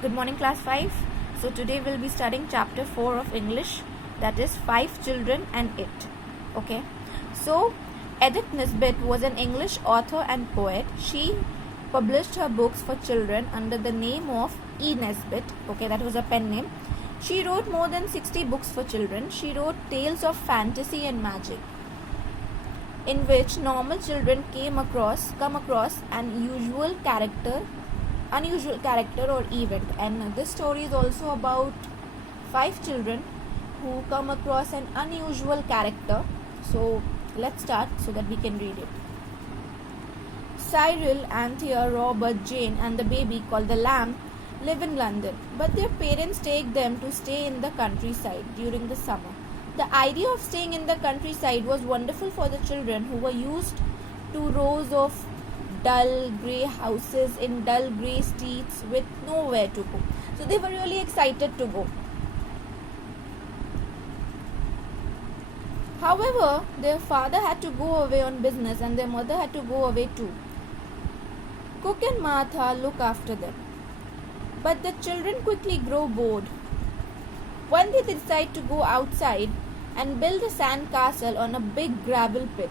Good morning, class 5. So today we'll be studying chapter 4 of English, that is 5 Children and It. Okay. So Edith Nesbit was an English author and poet. She published her books for children under the name of E. Nesbit. Okay, that was a pen name. She wrote more than 60 books for children. She wrote tales of fantasy and magic, in which normal children come across an unusual character or event. And this story is also about 5 children who come across an unusual character. So let's start so that we can read it. Cyril, Anthea, Robert, Jane and the baby called the Lamb live in London, but their parents take them to stay in the countryside during the summer. The idea of staying in the countryside was wonderful for the children, who were used to rows of dull grey houses in dull grey streets with nowhere to go. So they were really excited to go. However, their father had to go away on business and their mother had to go away too. Cook and Martha look after them. But the children quickly grow bored. One day they decide to go outside and build a sand castle on a big gravel pit.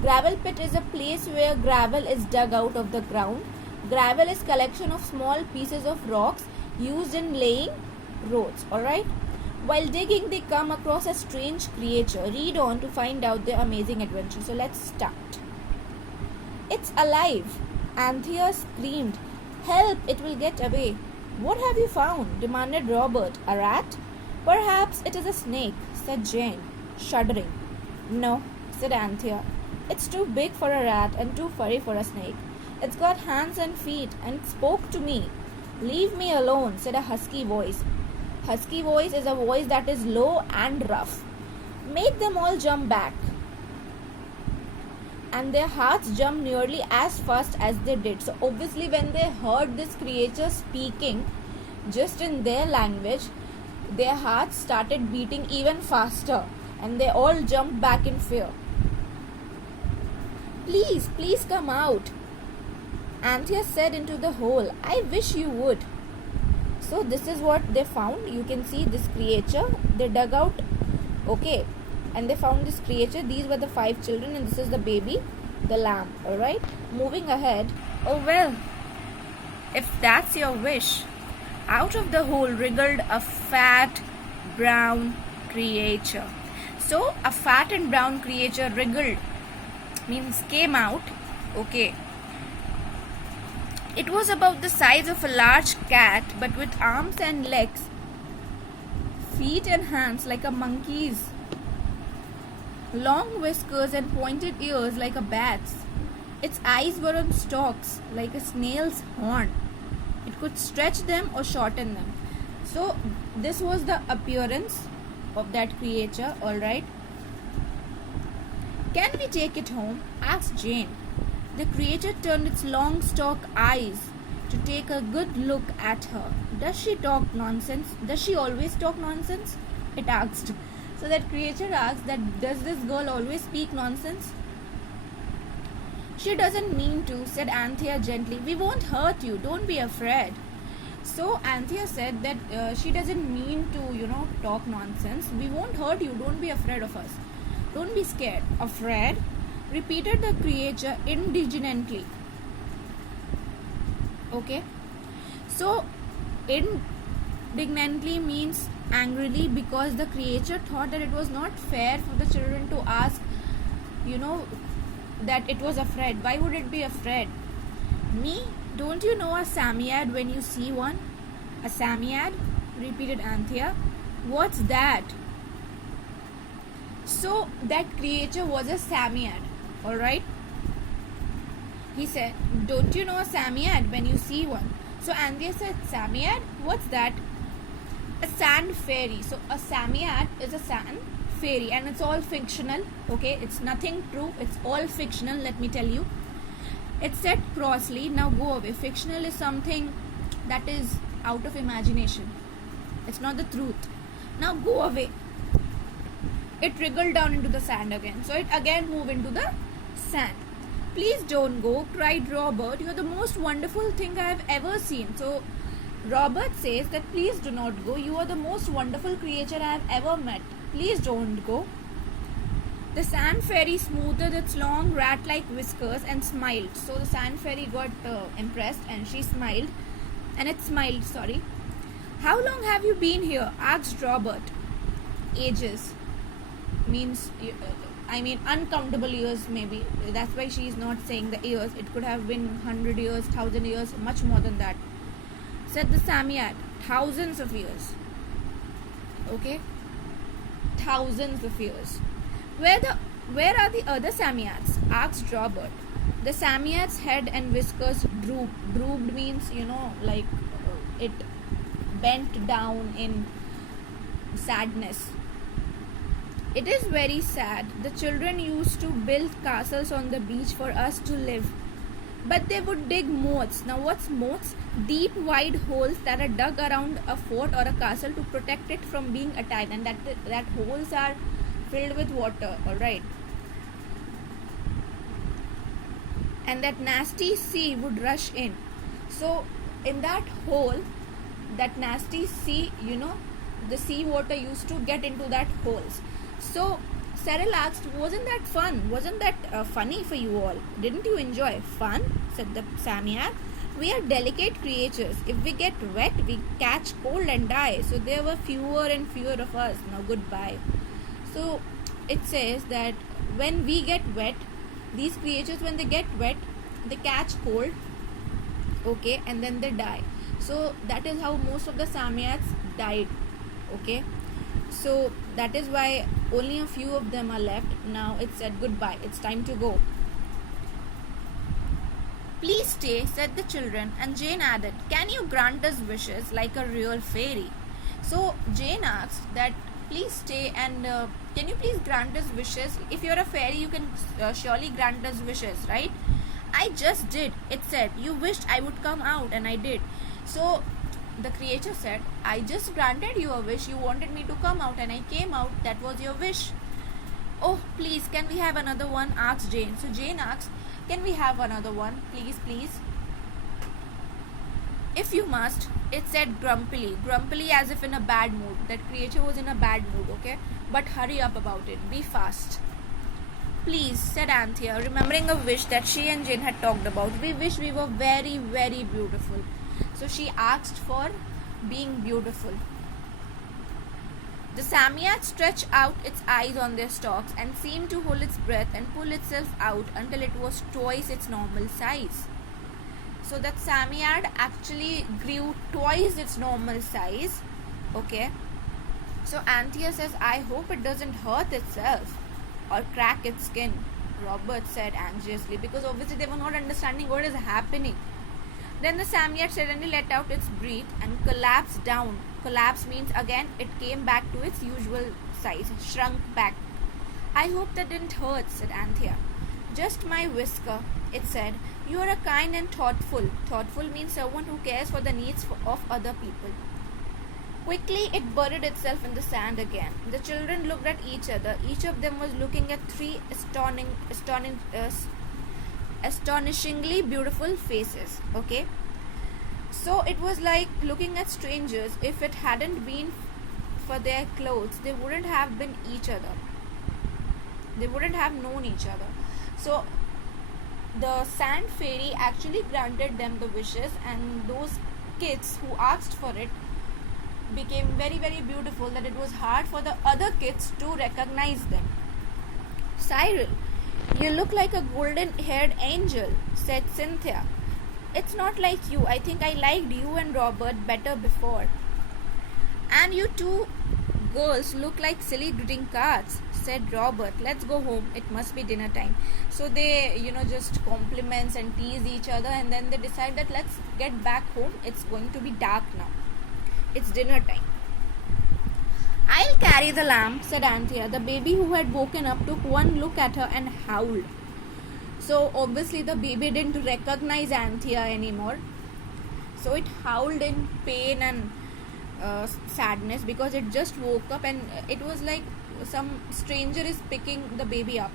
Gravel pit is a place where gravel is dug out of the ground. Gravel is collection of small pieces of rocks used in laying roads. Alright? While digging, they come across a strange creature. Read on to find out their amazing adventure. So let's start. It's alive! Anthea screamed. Help! It will get away. What have you found? Demanded Robert. A rat? Perhaps it is a snake, said Jane, shuddering. No, said Anthea. It's too big for a rat and too furry for a snake. It's got hands and feet and it spoke to me. Leave me alone, said a husky voice. Husky voice is a voice that is low and rough. Make them all jump back. And their hearts jumped nearly as fast as they did. So obviously when they heard this creature speaking just in their language, their hearts started beating even faster and they all jumped back in fear. Please, please come out, Anthea said into the hole. I wish you would. So this is what they found. You can see this creature. They dug out. Okay. And they found this creature. These were the 5 children and this is the baby, the lamb. Alright. Moving ahead. Oh well, if that's your wish. Out of the hole wriggled a fat brown creature. So a fat and brown creature wriggled means came out. Okay. It was about the size of a large cat, but with arms and legs, feet and hands like a monkey's, long whiskers and pointed ears like a bat's. Its eyes were on stalks like a snail's horn. It could stretch them or shorten them. So this was the appearance of that creature. Alright. Can we take it home? Asked Jane. The creature turned its long stalk eyes to take a good look at her. Does she talk nonsense? Does she always talk nonsense? It asked. So that creature asked that does this girl always speak nonsense? She doesn't mean to, said Anthea gently. We won't hurt you. Don't be afraid. So Anthea said that she doesn't mean to, talk nonsense. We won't hurt you. Don't be afraid of us. Don't be scared. Afraid? Repeated the creature indignantly. Okay. So indignantly means angrily, because the creature thought that it was not fair for the children to ask, that it was afraid. Why would it be afraid? Me? Don't you know a Psammead when you see one? A Psammead? Repeated Anthea. What's that? So that creature was a Psammead. Alright? He said, don't you know a Psammead when you see one? So Anthea said, Psammead? What's that? A sand fairy. So a Psammead is a sand fairy and it's all fictional. Okay, it's nothing true. It's all fictional, let me tell you. It said crossly. Now go away. Fictional is something that is out of imagination. It's not the truth. Now go away. It wriggled down into the sand again. So it again moved into the sand. Please don't go, cried Robert. You're the most wonderful thing I have ever seen. So Robert says that please do not go. You are the most wonderful creature I have ever met. Please don't go. The sand fairy smoothed its long rat-like whiskers and smiled. So the sand fairy got impressed and she smiled. And it smiled, sorry. How long have you been here? Asked Robert. Ages. Means, uncountable years maybe. That's why she is not saying the years. It could have been 100 years, 1,000 years, much more than that. Said the Samiad. Thousands of years. Okay? Thousands of years. Where are the other Samiads? Asked Robert. The Samiad's head and whiskers drooped. Drooped means, it bent down in sadness. It is very sad. The children used to build castles on the beach for us to live. But they would dig moats. Now what's moats? Deep, wide holes that are dug around a fort or a castle to protect it from being attacked. And that holes are filled with water, alright. And that nasty sea would rush in. So in that hole, that nasty sea, the sea water used to get into that holes. So Cyril asked, wasn't that fun? Wasn't that funny for you all? Didn't you enjoy? Fun? Said the Samiad. We are delicate creatures. If we get wet, we catch cold and die. So there were fewer and fewer of us. Now goodbye. So it says that when we get wet, these creatures, when they get wet, they catch cold, okay, and then they die. So that is how most of the Samiads died, okay. So that is why only a few of them are left. Now it said goodbye. It's time to go. Please stay, said the children, and Jane added, can you grant us wishes like a real fairy? So Jane asked that please stay and can you please grant us wishes? If you're a fairy, you can surely grant us wishes, right? I just did. It said, you wished I would come out and I did. So the creature said, I just granted you a wish. You wanted me to come out and I came out. That was your wish. Oh, please, can we have another one? Asked Jane. So Jane asked, can we have another one? Please, please. If you must, it said grumpily. Grumpily as if in a bad mood. That creature was in a bad mood, okay? But hurry up about it. Be fast. Please, said Anthea, remembering a wish that she and Jane had talked about. We wish we were very, very beautiful. So she asked for being beautiful. The Samiad stretched out its eyes on their stalks and seemed to hold its breath and pull itself out until it was twice its normal size. So that Samiad actually grew twice its normal size. Okay. So Anthea says, I hope it doesn't hurt itself or crack its skin. Robert said anxiously, because obviously they were not understanding what is happening. Then the Samiad suddenly let out its breath and collapsed down. Collapse means again it came back to its usual size, shrunk back. I hope that didn't hurt, said Anthea. Just my whisker, it said. You are a kind and thoughtful. Thoughtful means someone who cares for the needs of other people. Quickly, it buried itself in the sand again. The children looked at each other. Each of them was looking at three astonishingly beautiful faces. Okay? So it was like looking at strangers. If it hadn't been for their clothes, they wouldn't have been each other. They wouldn't have known each other. So the sand fairy actually granted them the wishes, and those kids who asked for it became very, very beautiful that it was hard for the other kids to recognize them. Cyril, you look like a golden-haired angel, said Cynthia. It's not like you. I think I liked you and Robert better before. And you two girls look like silly greeting cards, said Robert. Let's go home. It must be dinner time. So they, just compliments and tease each other, and then they decide that let's get back home. It's going to be dark now. It's dinner time. I'll carry the lamb, said Anthea. The baby who had woken up took one look at her and howled. So obviously the baby didn't recognize Anthea anymore. So it howled in pain and sadness because it just woke up, and it was like some stranger is picking the baby up.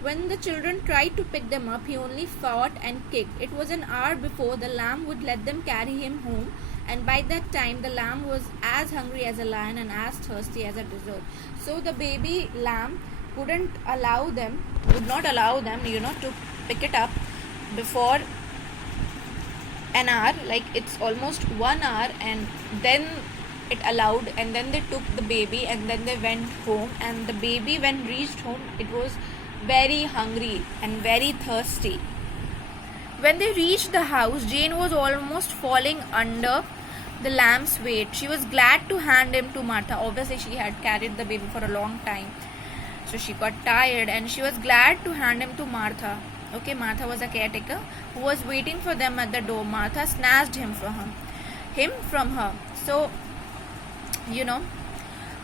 When the children tried to pick them up, he only fought and kicked. It was an hour before the lamb would let them carry him home, And by that time, the lamb was as hungry as a lion and as thirsty as a desert. So the baby lamb would not allow them, to pick it up before an hour. Like it's almost 1 hour, and then it allowed, and then they took the baby, and then they went home. And the baby, when reached home, it was very hungry and very thirsty. When they reached the house, Jane was almost falling under the lamb's weight. She was glad to hand him to Martha. Obviously, she had carried the baby for a long time, so she got tired, and she was glad to hand him to Martha. Okay, Martha was a caretaker who was waiting for them at the door. Martha snatched him from her. So,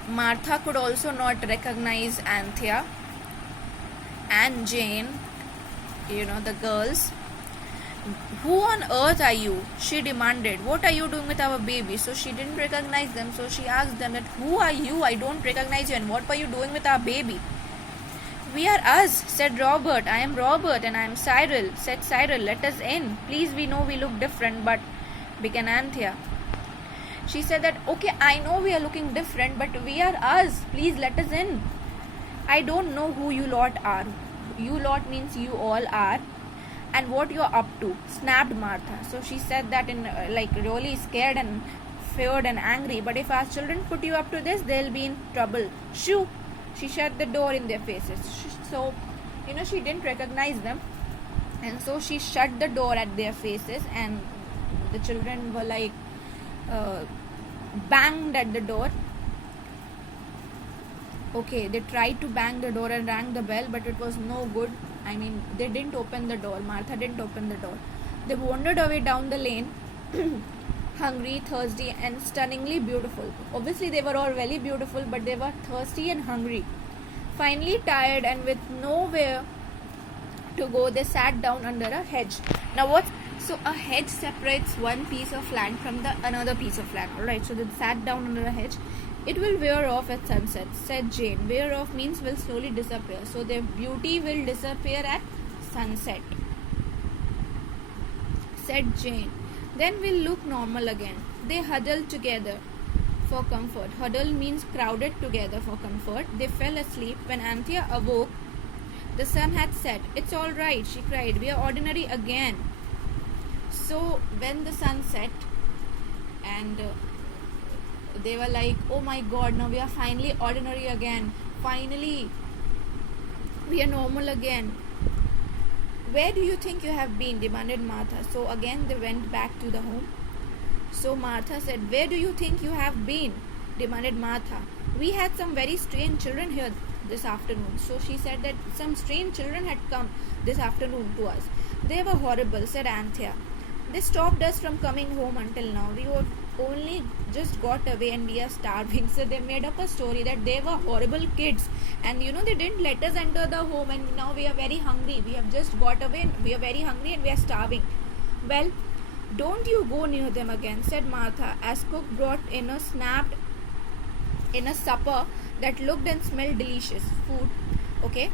Martha could also not recognize Anthea and Jane, the girls. Who on earth are you? She demanded. What are you doing with our baby? So she didn't recognize them. So she asked them that, who are you? I don't recognize you. And what were you doing with our baby? We are us, said Robert. I am Robert, and I am Cyril, said Cyril. Let us in. Please, we know we look different, began Anthea. She said that, okay, I know we are looking different, but we are us. Please let us in. I don't know who you lot are. You lot means you all are. And what you are up to, snapped Martha. So she said that in really scared and feared and angry. But if our children put you up to this, they'll be in trouble. Shoo! She shut the door in their faces. So, she didn't recognize them. And so she shut the door at their faces, and the children were banged at the door. Okay, they tried to bang the door and rang the bell, but it was no good. They didn't open the door. Martha didn't open the door. They wandered away down the lane, hungry, thirsty, and stunningly beautiful. Obviously, they were all very beautiful, but they were thirsty and hungry. Finally, tired and with nowhere to go, they sat down under a hedge. Now, so a hedge separates one piece of land from the another piece of land. Alright, so they sat down under a hedge. It will wear off at sunset, said Jane. Wear off means will slowly disappear. So their beauty will disappear at sunset, said Jane. Then we'll look normal again. They huddled together for comfort. Huddle means crowded together for comfort. They fell asleep. When Anthea awoke, the sun had set. It's all right, she cried. We are ordinary again. So when the sun set, and they were like, oh my god, now we are finally ordinary again. Finally, we are normal again. Where do you think you have been? Demanded Martha. So again they went back to the home. So Martha said, where do you think you have been? Demanded Martha. We had some very strange children here this afternoon. So she said that some strange children had come this afternoon to us. They were horrible, said Anthea. They stopped us from coming home until now. We were only just got away and we are starving. So they made up a story that they were horrible kids, and they didn't let us enter the home, and now we are very hungry. We have just got away and we are very hungry and we are starving. Well, don't you go near them again, said Martha, as cook brought in a supper that looked and smelled delicious. Food, okay,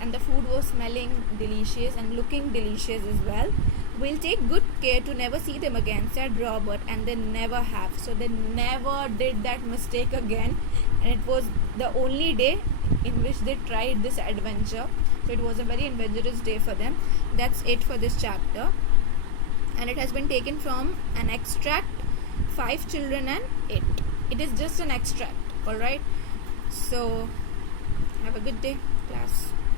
and the food was smelling delicious and looking delicious as well. We'll take good care to never see them again, said Robert, and they never have. So they never did that mistake again, and it was the only day in which they tried this adventure. So it was a very adventurous day for them. That's it for this chapter, and it has been taken from an extract, 5 Children and It. It is just an extract, alright? So have a good day, class.